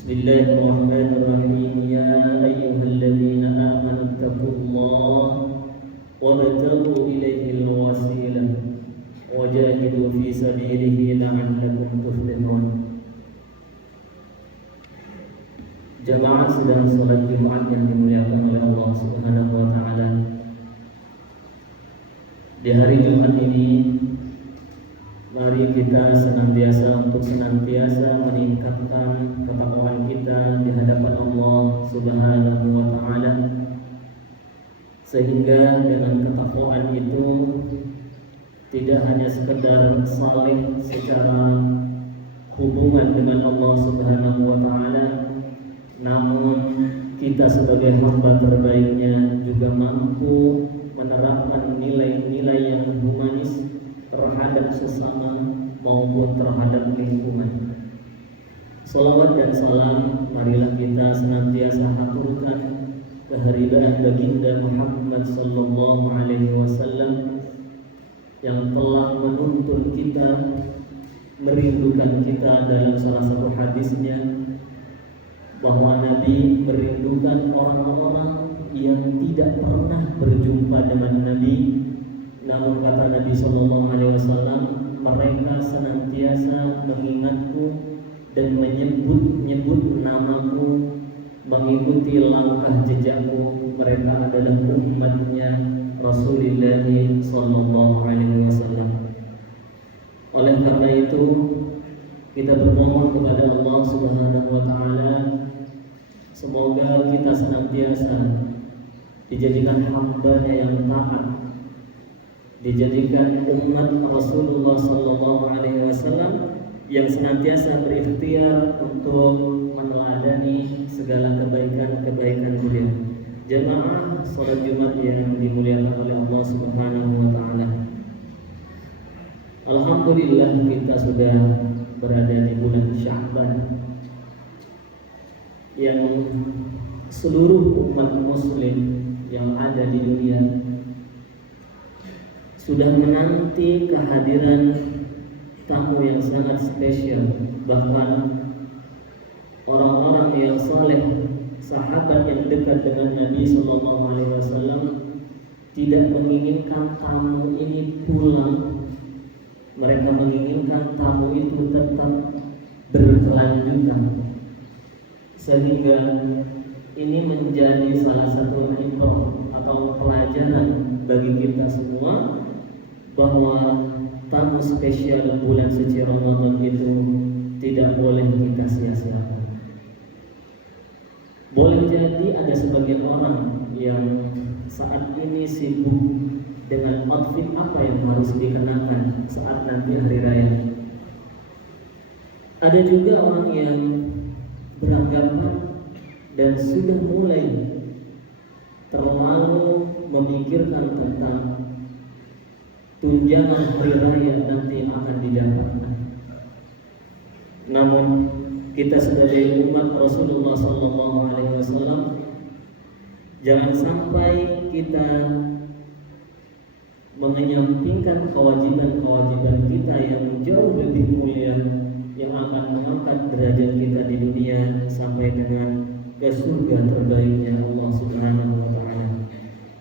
Bismillahirrahmanirrahim. Ya ayyuhalladzina amanu taqullaha wabtaghu ilaihil wasilah wajahidu fi sabilihi la'allakum tuflihun. Jamaah sedang salat Jumat yang dimuliakan oleh Allah Subhanahu wa taala. Di hari Jumat ini mari kita senantiasa meningkatkan ketakwaan kita di hadapan Allah Subhanahu wa taala, sehingga dengan ketakwaan itu tidak hanya sekedar saling secara hubungan dengan Allah Subhanahu wa taala, namun kita sebagai hamba terbaiknya juga mampu menerapkan nilai-nilai yang humanis terhadap sesama maupun terhadap lingkungan. Salawat dan salam marilah kita senantiasa haturkan kehadiran baginda Muhammad sallallahu alaihi wasallam yang telah menuntun kita, merindukan kita dalam salah satu hadisnya bahwa Nabi merindukan orang-orang yang tidak pernah berjumpa dengan Nabi. Namun kata Nabi sallallahu alaihi wasallam, mereka senantiasa mengingatku dan menyebut namaku, mengikuti langkah jejakku. Mereka adalah umatnya Rasulullah sallallahu alaihi wasallam. Oleh karena itu, kita bermohon kepada Allah Subhanahu wa taala, semoga kita senantiasa dijadikan hamba-Nya yang taat, dijadikan umat Rasulullah sallallahu alaihi wasallam yang senantiasa berikhtiar untuk meneladani segala kebaikan-kebaikan beliau. Jemaah salat Jumat yang dimuliakan oleh Allah Subhanahu wa taala. Alhamdulillah kita sudah berada di bulan Sya'ban yang seluruh umat muslim yang ada di dunia sudah menanti kehadiran tamu yang sangat spesial. Bahkan orang-orang yang saleh, sahabat yang dekat dengan Nabi sallallahu alaihi wasallam tidak menginginkan tamu ini pulang. Mereka menginginkan tamu itu tetap berkelanjutan, sehingga ini menjadi salah satu ibrah atau pelajaran bagi kita semua bahwa tamu spesial bulan suci Ramadan itu tidak boleh kita sia-siakan. Boleh jadi ada sebagian orang yang saat ini sibuk dengan outfit apa yang harus dikenakan saat nanti hari raya. Ada juga orang yang beranggapan dan sudah mulai terlalu memikirkan tentang tunjangan hari raya nanti yang akan didapatkan. Namun kita sebagai umat Rasulullah sallallahu alaihi wasallam jangan sampai kita mengenyampingkan kewajiban-kewajiban kita yang jauh lebih mulia, yang akan mengangkat derajat kita di dunia sampai dengan ke surga terbaiknya Allah Subhanahu wa taala.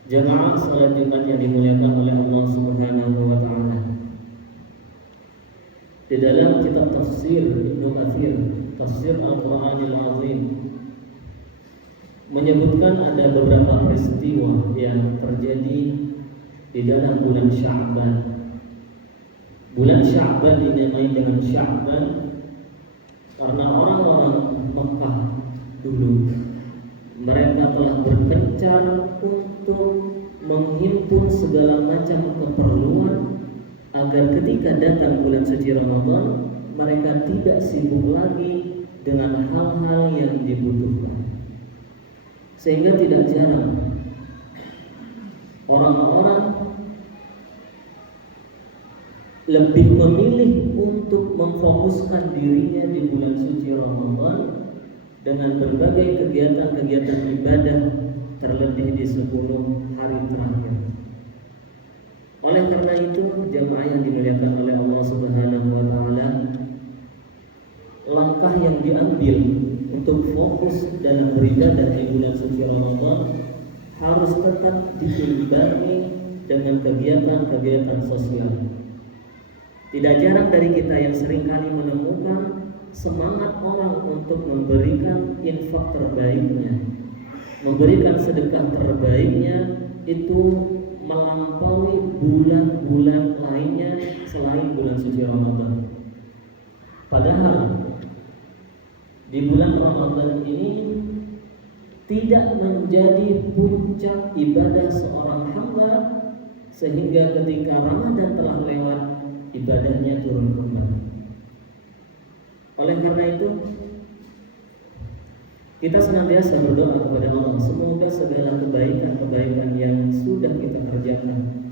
Jemaah salat Jumat yang dimuliakan oleh Allah Subhanahu wa taala. Di dalam kitab tafsir Ibnu Katsir, tafsir Al-Qur'anil Azim, menyebutkan ada beberapa peristiwa yang terjadi di dalam bulan Sya'ban. Bulan Sya'ban dinamai dengan Sya'ban karena orang-orang Mekah dulu mereka telah berkencar untuk menghimpun segala macam keperluan agar ketika datang bulan suci Ramadan mereka tidak sibuk lagi dengan hal-hal yang dibutuhkan. Sehingga tidak jarang orang-orang lebih memilih untuk memfokuskan dirinya di bulan suci Ramadan dengan berbagai kegiatan-kegiatan ibadah, terlebih di 10 hari terakhir. Oleh karena itu, jemaah yang dimuliakan oleh Allah Subhanahu wa taala, langkah yang diambil untuk fokus dalam beribadah di bulan suci Ramadan harus tetap diimbangi dengan kegiatan-kegiatan sosial. Tidak jarang dari kita yang seringkali menemukan semangat orang untuk memberikan infak terbaiknya, memberikan sedekah terbaiknya itu melampaui bulan-bulan lainnya selain bulan suci Ramadan. Padahal di bulan Ramadan ini tidak menjadi puncak ibadah seorang hamba, sehingga ketika Ramadan telah lewat ibadahnya turun kembali. Oleh karena itu kita senantiasa berdoa kepada Allah, semoga segala kebaikan-kebaikan yang sudah kita kerjakan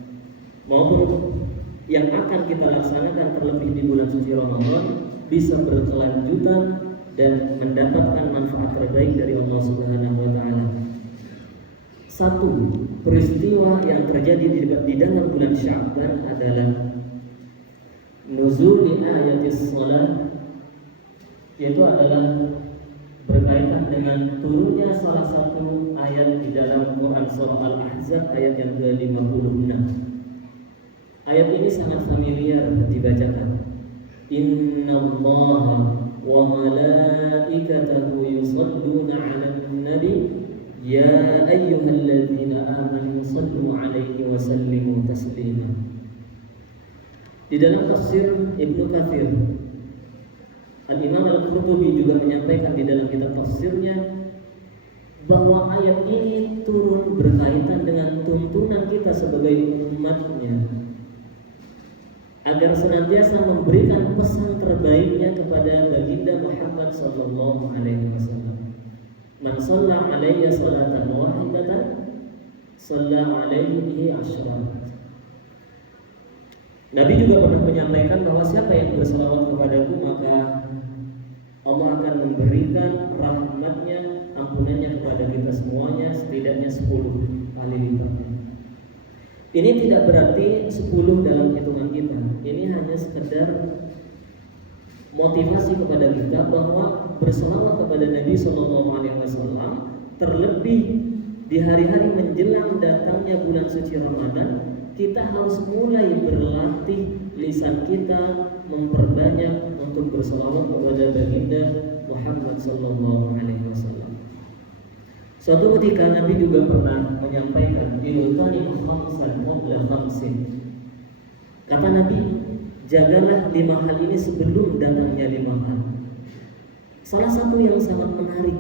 maupun yang akan kita laksanakan terlebih di bulan suci Ramadan bisa berkelanjutan dan mendapatkan manfaat terbaik dari Allah Subhanahu wa taala. Satu peristiwa yang terjadi di dalam bulan Sya'ban adalah nuzul ayatis shalah, yaitu adalah berkaitan dengan turunnya salah satu ayat di dalam Quran surah Al-Ahzab ayat yang ke-56. Ayat ini sangat familiar dibacakan. Innallaha wa malaikatahu yusholluna 'alan nabi ya ayyuhalladzina amanu shallu 'alaihi wa sallimu taslima. Di dalam tafsir Ibnu Katsir, Al-Imam Al-Qurtubi juga menyampaikan di dalam kitab tafsirnya bahwa ayat ini turun berkaitan dengan tuntunan kita sebagai umatnya agar senantiasa memberikan pesan terbaiknya kepada baginda Muhammad sallallahu alaihi wasallam. Man shalla alayya salatan wahidatan shalla alaihi asyra. Nabi juga pernah menyampaikan bahwa siapa yang berselawat kepadaku maka Allah akan memberikan rahmatnya, ampunannya kepada kita semuanya setidaknya 10 kali lipat. Ini tidak berarti 10 dalam hitungan kita. Ini hanya sekedar motivasi kepada kita bahwa berselawat kepada Nabi SAW terlebih di hari-hari menjelang datangnya bulan suci Ramadan, kita harus mulai berlatih lisan kita memperbanyak untuk berselawat kepada baginda Muhammad SAW. Suatu ketika Nabi juga pernah menyampaikan iltani khamsan qabla khamsin. Kata Nabi, jagalah 5 hal ini sebelum datangnya 5 hal. Salah satu yang sangat menarik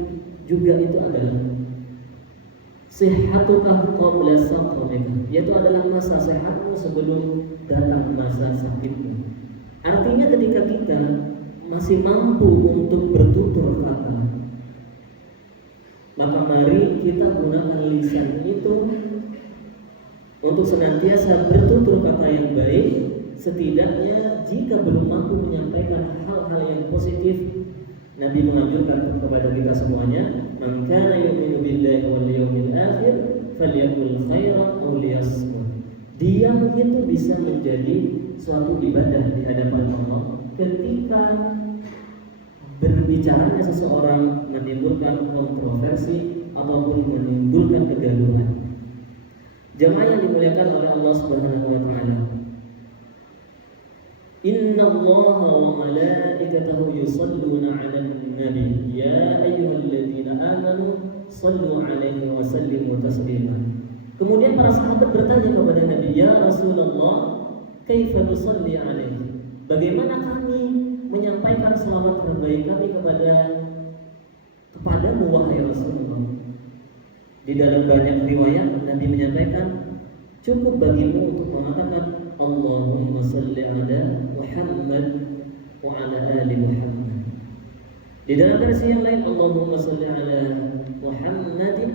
juga itu adalah sihhatuka qabla saqamika, yaitu adalah masa sehatmu sebelum datang masa sakitmu. Artinya ketika kita masih mampu untuk bertutur kata, maka mari kita gunakan lisan itu untuk senantiasa bertutur kata yang baik. Setidaknya jika belum mampu menyampaikan hal-hal yang positif, Nabi menganjurkan kepada kita semuanya, man kana yu'minu billahi wal yawmil akhir falyaqul khairan aw liyasmut. Diam itu bisa menjadi suatu ibadah di hadapan Allah ketika berbicaranya seseorang menimbulkan kontroversi ataupun menimbulkan kegaduhan. Jemaah yang dimuliakan oleh Allah Subhanahu wa taala. Innallaha wa malaikatahu yusholluna 'alan nabi ya ayyuhalladzina amanu shallu 'alaihi wa sallimu taslima. Kemudian para sahabat bertanya kepada Nabi, ya Rasulullah, kaifa nusalli 'alaihi? Bagaimana kami menyampaikan selawat terbaik kami kepadamu wahai Rasulullah? Di dalam banyak riwayat Nabi menyampaikan cukup bagimu untuk mengatakan Allahumma salli ala Muhammad wa ala ali Muhammad. Di dalam versi yang lain Allahumma salli ala Muhammadin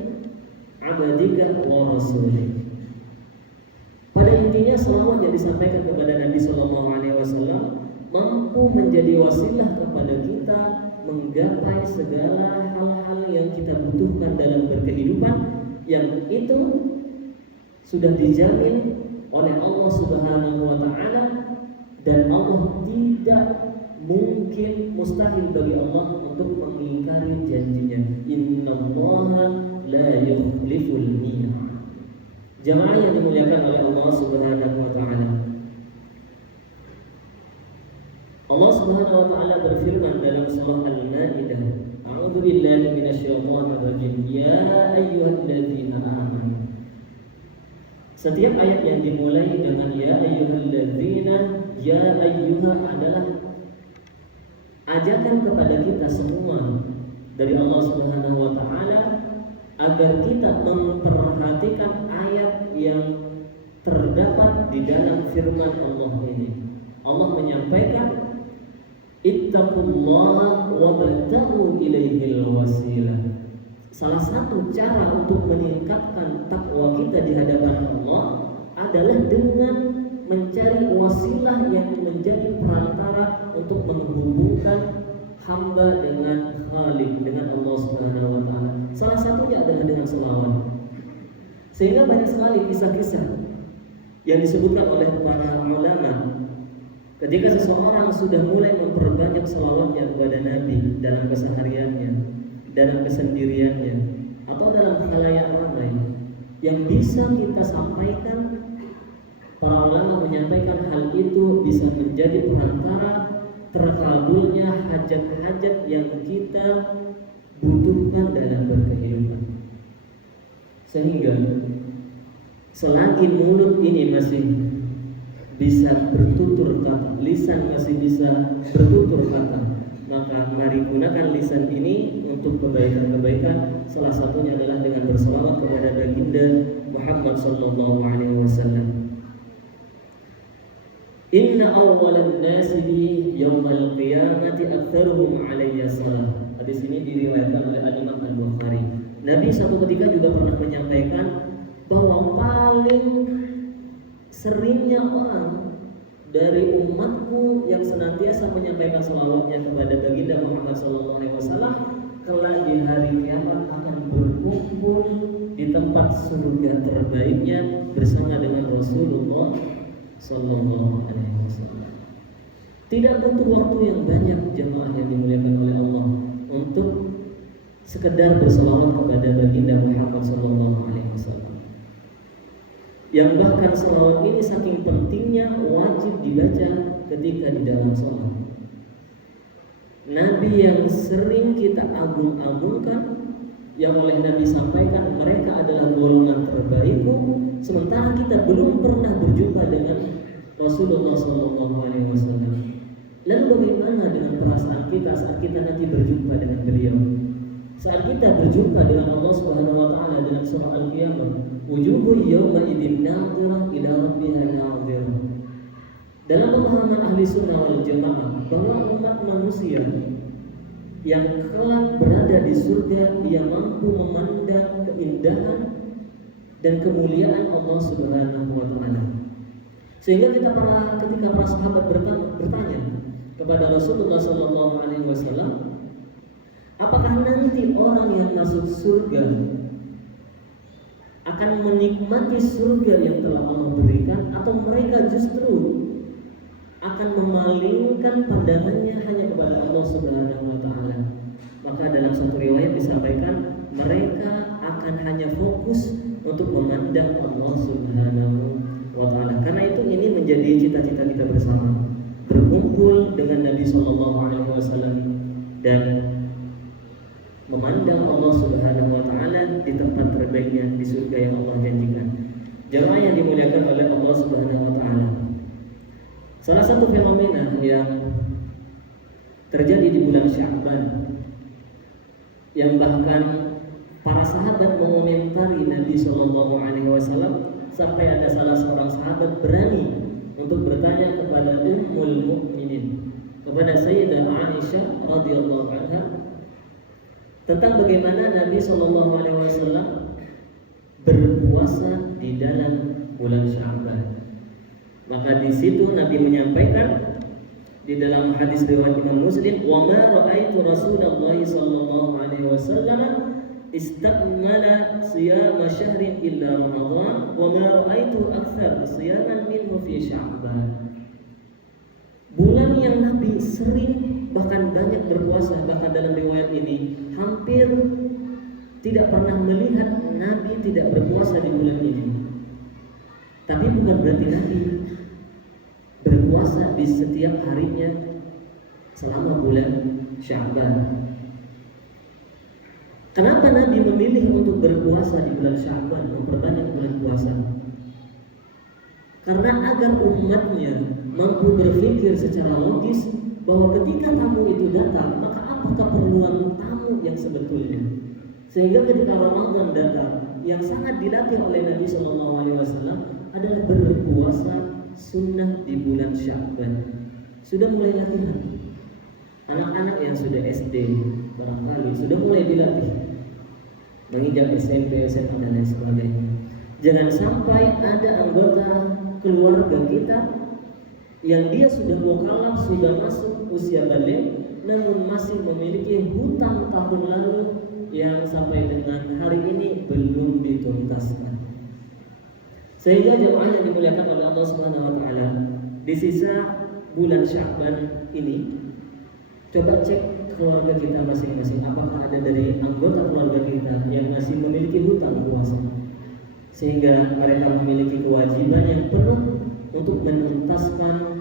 abadika wa rasulih. Pada intinya selawat yang disampaikan kepada Nabi SAW mampu menjadi wasilah kepada kita menggapai segala hal-hal yang kita butuhkan dalam berkehidupan, yang itu sudah dijamin oleh Allah Subhanahu wa taala, dan Allah tidak mungkin, mustahil bagi Allah untuk mengingkari janjinya. Jamaah yang dimuliakan oleh Allah Subhanahu wa taala. Allah Subhanahu wa taala berfirman dalam surah Al-Maidah, A'udzu billahi minasyaitonir rajim. Ya ayyuhalladzina amanu. Setiap ayat yang dimulai dengan ya ayyuhalladzina, ya ayyuha adalah ajakan kepada kita semua dari Allah Subhanahu wa taala agar kita memperhatikan ayat yang terdapat di dalam firman Allah ini. Allah menyampaikan ittaqullaha wabtaghu ilaihil wasilah. Salah satu cara untuk meningkatkan takwa kita di hadapan Allah adalah dengan mencari wasilah yang menjadi perantara untuk menghubungkan hamba dengan Khalik, dengan Allah Subhanahu wa taala. Salah satunya adalah dengan selawat. Sehingga banyak sekali kisah-kisah yang disebutkan oleh para ulama ketika seseorang sudah mulai memperbanyak selawatnya kepada Nabi dalam kesehariannya, dalam kesendiriannya, atau dalam khalayak ramai, yang bisa kita sampaikan, para ulama menyampaikan hal itu bisa menjadi perantara terkabulnya hajat-hajat yang kita butuhkan dalam berkehidupan. Sehingga selagi mulut ini masih bisa bertutur kata, lisan masih bisa bertutur kata, maka mari gunakan lisan ini untuk kebaikan-kebaikan. Salah satunya adalah dengan berselawat kepada baginda Muhammad sallallahu alaihi wasallam. Inna awwalan nasi bi yaumal qiyamati aktsaruhum alayya salah. Hadis ini diriwayatkan oleh Imam Al-Bukhari. Nabi satu ketika juga pernah menyampaikan bahwa paling seringnya orang dari umatku yang senantiasa menyampaikan selawatnya kepada baginda Muhammad sallallahu alaihi wasallam kelak di hari kiamat akan berkumpul di tempat surga terbaiknya bersama dengan Rasulullah sallallahu alaihi wasallam. Tidak butuh waktu yang banyak jemaah yang dimuliakan oleh Allah untuk sekedar berselawat kepada baginda Muhammad sallallahu alaihi wasallam. Yang bahkan selawat ini saking pentingnya wajib dibaca ketika di dalam sholat. Nabi yang sering kita agung-agungkan, yang oleh Nabi sampaikan mereka adalah golongan terbaikku, sementara kita belum pernah berjumpa dengan Rasulullah SAW. Lalu bagaimana dengan perasaan kita saat kita nanti berjumpa dengan beliau? Saat kita berjumpa dengan Allah Subhanahu wa taala dalam surah Al-Qiyamah, wujuhun yawma idzin nadhirah ila rabbiha nadhirah. Dalam pemahaman ahli sunnah wal jamaah bahwa umat manusia yang kelak berada di surga, dia mampu memandang keindahan dan kemuliaan Allah Subhanahu wa taala. Sehingga ketika para sahabat bertanya kepada Rasulullah sallallahu alaihi wasallam, apakah nanti orang yang masuk surga akan menikmati surga yang telah Allah berikan, atau mereka justru akan memalingkan pandangannya hanya kepada Allah Subhanahu wa taala? Maka dalam satu riwayat disampaikan mereka akan hanya fokus untuk memandang Allah Subhanahu wa taala. Karena itu ini menjadi cita-cita kita bersama, berkumpul dengan Nabi sallallahu alaihi wasallam dan memandang Allah Subhanahu wa taala di tempat terbaiknya di surga yang Allah janjikan. Jemaah yang dimuliakan oleh Allah Subhanahu wa taala. Salah satu fenomena yang terjadi di bulan Sya'ban, yang bahkan para sahabat mengomentari Nabi sallallahu alaihi wasallam sampai ada salah seorang sahabat berani untuk bertanya kepada Ummul Mukminin, kepada Sayyidah Aisyah radhiyallahu anha, tentang bagaimana Nabi sallallahu alaihi wasallam berpuasa di dalam bulan Sya'ban. Maka di situ Nabi menyampaikan di dalam hadis riwayat Imam Muslim, "Wa ma ra'aitu Rasulullah sallallahu alaihi wasallam istakmala siyama syahrin illa Ramadan wa ma ra'aitu aktsar siyaman minhu fi Sya'ban." Bulan yang Nabi sering bahkan banyak berpuasa, bahkan dalam riwayat ini hampir tidak pernah melihat Nabi tidak berpuasa di bulan ini. Tapi bukan berarti Nabi berpuasa di setiap harinya selama bulan Sya'ban. Kenapa Nabi memilih untuk berpuasa di bulan Sya'ban, memperbanyak bulan puasa? Karena agar umatnya mampu berpikir secara logis bahwa ketika tamu itu datang, maka apa keperluan tamu yang sebetulnya? Sehingga ketika Ramadan datang, yang sangat dilatih oleh Nabi SAW adalah berpuasa sunnah di bulan Sya'ban. Sudah mulai latihan. Anak-anak yang sudah SD barangkali sudah mulai dilatih menginjak SMP, SMA dan lain sebagainya. Jangan sampai ada anggota keluarga kita yang dia sudah mukallaf, sudah masuk usia balik, namun masih memiliki hutang tahun lalu yang sampai dengan hari ini belum dituntaskan. Sehingga jemaah yang dimuliakan oleh Allah Subhanahu wa taala, di sisa bulan Sya'ban ini coba cek keluarga kita masing-masing, apakah ada dari anggota keluarga kita yang masih memiliki hutang puasa, sehingga mereka memiliki kewajiban yang penuh untuk menuntaskan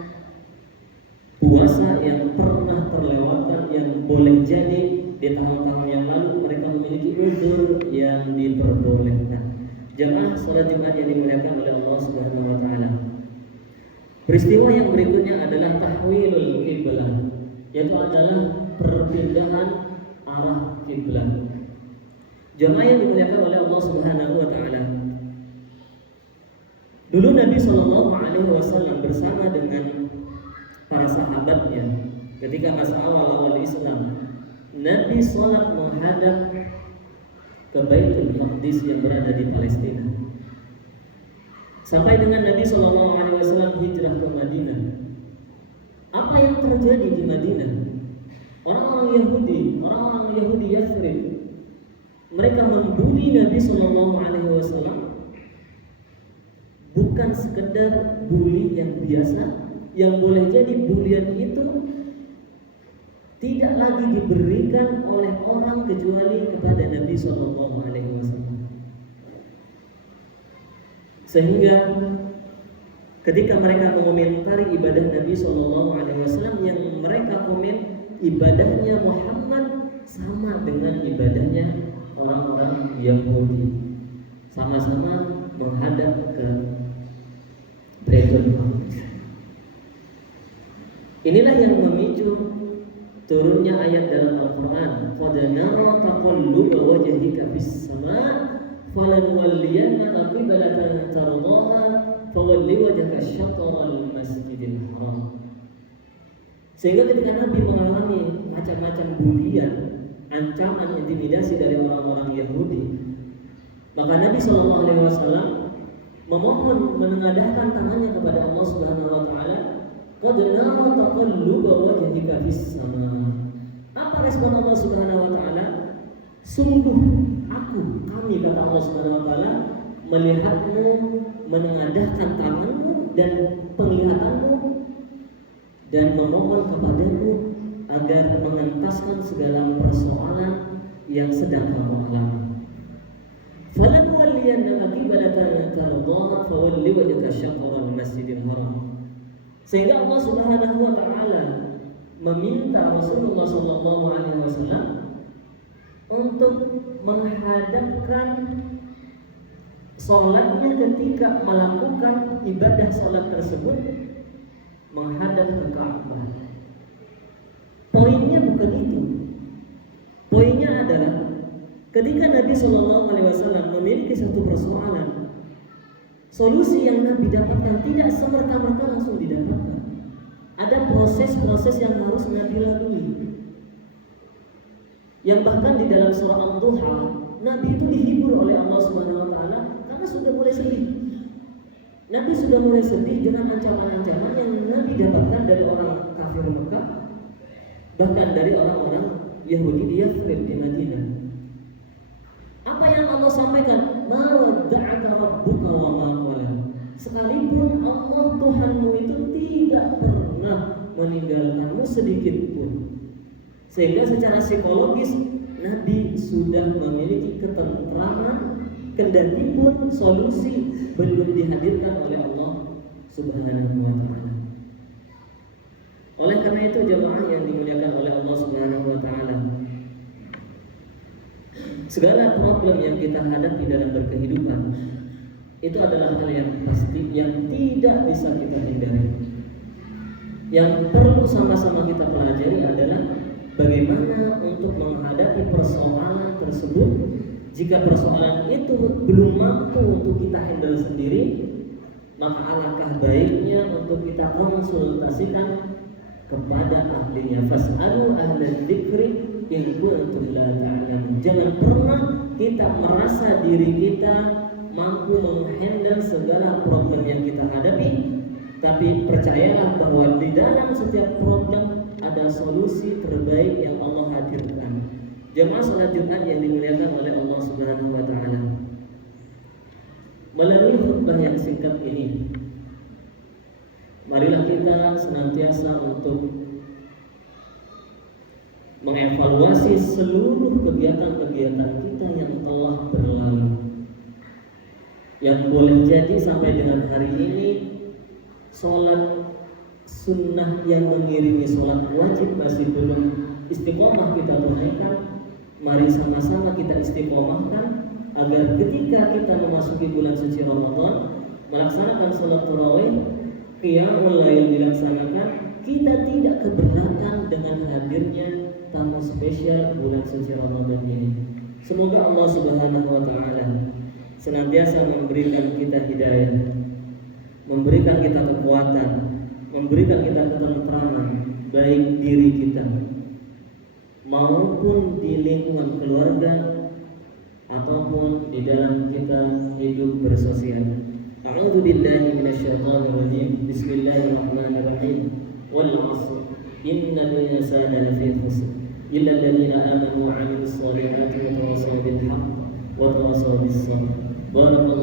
puasa yang pernah terlewatkan, yang boleh jadi di tahun-tahun yang lalu mereka memiliki uzur yang diperbolehkan. Jemaah salat Jumat yang dimuliakan oleh Allah Subhanahu wa taala. Peristiwa yang berikutnya adalah tahwilul qiblah, yaitu adalah perpindahan arah kiblat. Jemaah yang dimuliakan oleh Allah Subhanahu wa taala. Dulu Nabi SAW bersama dengan para sahabatnya ketika masa awal Islam, Nabi sholat menghadap ke Baitul Maqdis yang berada di Palestina. Sampai dengan Nabi SAW hijrah ke Madinah. Apa yang terjadi di Madinah? Orang-orang Yahudi Yathrib, mereka membuli Nabi SAW. Bukan sekedar bully yang biasa, yang boleh jadi bulian itu tidak lagi diberikan oleh orang kecuali kepada Nabi SAW. Sehingga ketika mereka mengomentari ibadah Nabi SAW, yang mereka komen ibadahnya Muhammad sama dengan ibadahnya orang-orang Yahudi, sama-sama menghadap ke Baitul Maqdis. Inilah yang memicu turunnya ayat dalam Al-Quran, qad nara taqalluba wajhika fis sama' falanwalliyannaka qiblatan tardaha fawalli wajhaka syatral masjidil haram. Sehingga ketika Nabi mengalami macam-macam bulian, ancaman, intimidasi dari orang-orang Yahudi, maka Nabi SAW memohon, menengadahkan tangannya kepada Allah Subhanahu wa taala, qad nara taqalluba wajhika fis sama'. Apa respon Allah Subhanahu wa taala? Sungguh kami kata Allah Subhanahu wa taala, melihatmu, menengadahkan tanganmu dan penglihatanmu, dan memohon kepadamu agar mengentaskan segala persoalan yang sedang kamu alami. Falanwalliyannaka qiblatan tardaha fawalli wajhaka syatral masjidil haram. Sehingga Allah Subhanahu wa taala meminta Rasulullah SAW untuk menghadapkan sholatnya ketika melakukan ibadah sholat tersebut menghadap ke Ka'bah. Poinnya bukan itu. Poinnya adalah ketika Nabi SAW memiliki satu persoalan, solusi yang Nabi dapatkan tidak semerta-merta langsung didapatkan. Ada proses-proses yang harus Nabi lalui. Yang bahkan di dalam surah Al-Duha, Nabi itu dihibur oleh Allah Subhanahu wa taala karena sudah mulai sedih. Nabi sudah mulai sedih dengan ancaman-ancaman yang Nabi dapatkan dari orang kafir Mekah, bahkan dari orang-orang Yahudi di Yathrib di Madinah. Apa yang Allah sampaikan? Ma wadda'aka rabbuka wa ma qala. Sekalipun Allah Tuhanmu itu tidak pernah meninggalkanmu sedikit pun. Sehingga secara psikologis Nabi sudah memiliki ketentraman kendati pun solusi belum dihadirkan oleh Allah Subhanahu wa taala. Oleh karena itu jemaah yang dimuliakan oleh Allah Subhanahu wa taala, segala problem yang kita hadapi dalam berkehidupan itu adalah hal yang pasti, yang tidak bisa kita hindari. Yang perlu sama-sama kita pelajari adalah bagaimana untuk menghadapi persoalan tersebut. Jika persoalan itu belum mampu untuk kita handle sendiri, maka alangkah baiknya untuk kita konsultasikan kepada ahlinya. Fas'alu ahla dzikri in kuntum la ta'lamun. Jangan pernah kita merasa diri kita mampu menghandle segala problem yang kita hadapi, tapi percayalah bahwa di dalam setiap problem ada solusi terbaik yang Allah hadirkan. Jemaah salat Jumat yang dimuliakan oleh Allah Subhanahu wa taala, melalui khutbah yang singkat ini, marilah kita senantiasa untuk mengevaluasi seluruh kegiatan-kegiatan kita yang telah berlalu. Yang boleh jadi sampai dengan hari ini sholat sunnah yang mengiringi sholat wajib masih belum istiqomah kita tunaikan. Mari sama-sama kita istiqomahkan agar ketika kita memasuki bulan suci Ramadan, melaksanakan sholat tarawih, qiyamul lail dilaksanakan, kita tidak keberatan dengan hadirnya tamu spesial bulan suci Ramadan ini. Semoga Allah Subhanahu wa taala senantiasa memberikan kita hidayah, memberikan kita kekuatan, memberikan kita ketentraman, baik diri kita maupun di lingkungan keluarga ataupun di dalam kita hidup bersosial. A'udzu billahi minasyaitonir rajim. Bismillahirrahmanirrahim. Wal 'ashr. Innal insana lafi khusr. Illa alladziina aamanu wa 'amilus shalihati wa tawassaw bil haqq wa tawassaw bis sabr. Barakallahu